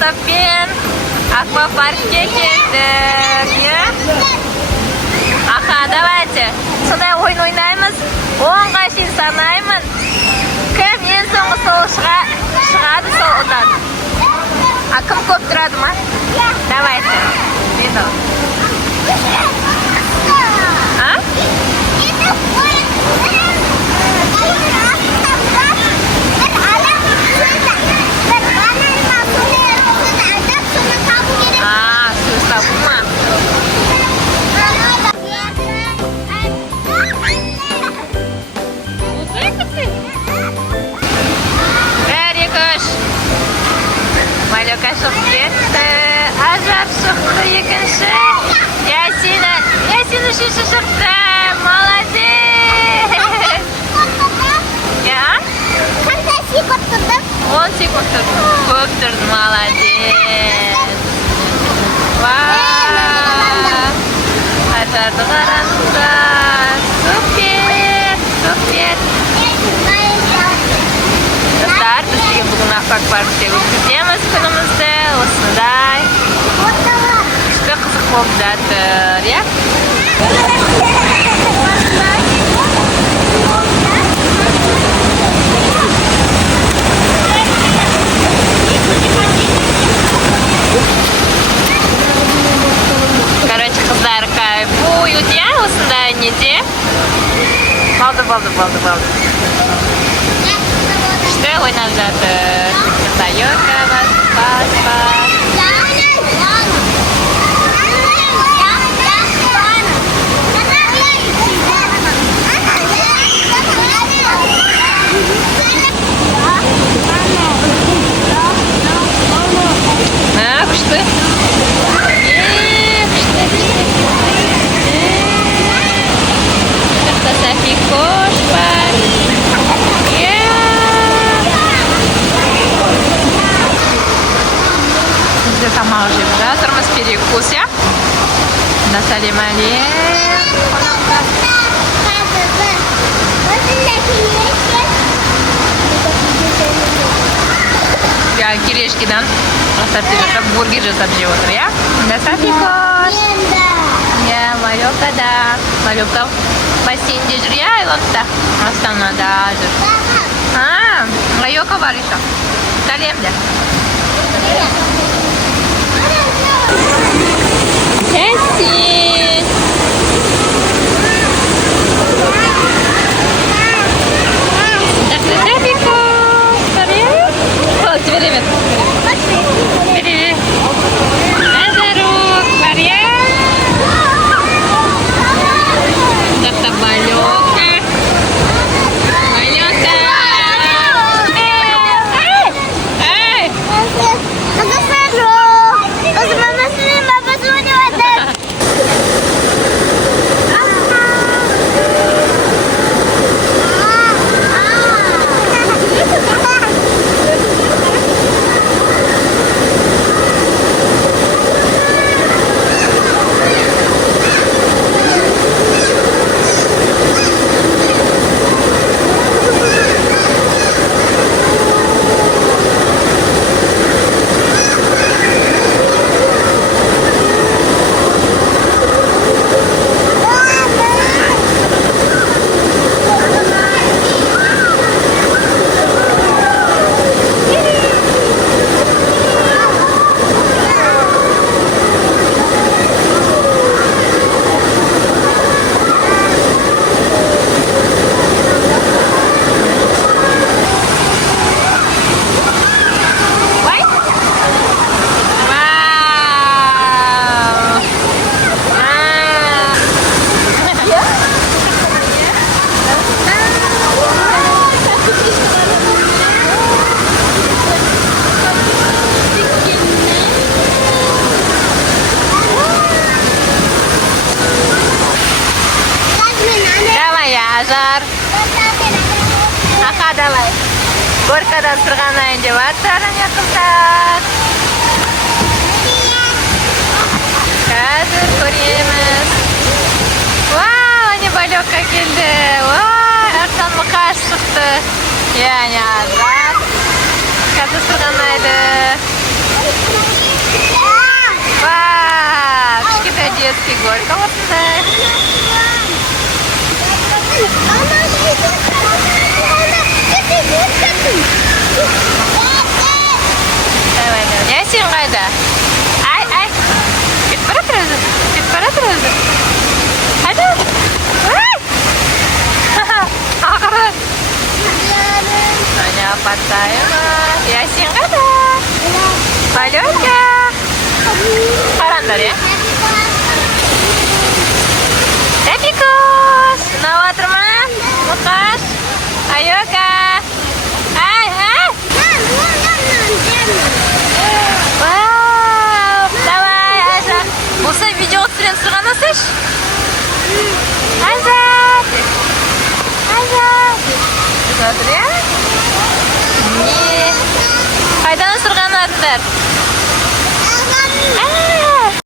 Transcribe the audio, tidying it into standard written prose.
автостоппен аквапаркке келдік, ya. Аха, давайте. Сондай ойын ойнаймыз. 10-ға шейін санаймын. Кім ең соңғы сол шығады, сол ұтады. А кім көп тұрады ма? Давайте. Видео. А? Малёка шығып кетті. Ажар шықты екінші. Ясина үшінші шықты. Молодец. Я? Қандай секунд тұрдың? 10 секунд тұрдың. Көп тұрдың, молодец. Ажарды қараңыздар. Супер. Достар, біз деген бүгін аквапаркте өткіземіз күнімізді. Осындай. Күшті қызық болып жатыр, я? Короче, қыздар кайфуют, я? Осындай неде. Балды. Күшті ойнап жатыр. Тайока, бас. Күшті. Жақта Софи кош бар. Бізде тамақ жеп жатырмыз, перекус, я? Да, сәлем әлем. Я кирешкидан бургер жасап жеп отыр, я? Да, Софи кош. Я, Малёка, да. Малёка бассейнде жүр, я, Айландта? Астанада жүр. Малёка бар еще. Сәлемде. Сәсен. Софи кош. Привет. Тебе привет. Привет. Здоров. Привет. Это Малёка. Ажар. Аха, давай. Горкадан сырғанайын деп жатыр, ане қыздар. Қазір көреміз. Вау, ане Малёка келді. Вау, артан мұқаш шықты. Яғни Ажар. Қазір сырғанайды. Вау, кішкентай детский горько осындай. Давай, давай. Ясин қайда? Ай. Кетіп бара жатыр өзі. Қайда? Ай! Ақыры. Аня апатайыма. Ясин қайда? Валерка. Қараңдар, я? Тәпикос. Ұнап отыр ма? Мұқаш. Айока. Ай. Вау. Давай, Айза. Болса видео түсірем сұрғаны сыш? Айза. Күтіп отыр, я? Не. Қайдан сұрғаны атыңдар?